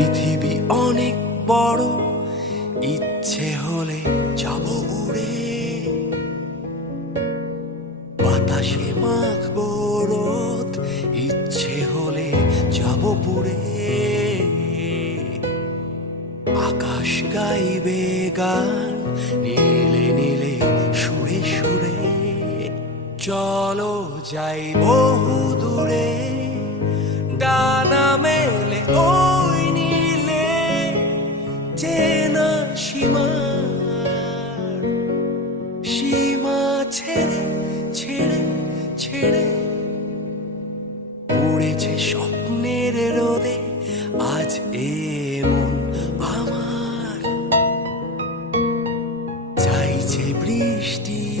পৃথিবী অনেক বড়, ইচ্ছে হলে যাব উড়ে। বাতাসে মাখবো রোদ, ইচ্ছে হলে যাব পুড়ে। আকাশ গাইবে গান, নীলে নীলে সুরে সুরে। চলো যাই বহু দূরে, ডানা মেলে ওই নীলে। চেনা সীমার সীমা ছেড়ে ছেড়ে ছেড়ে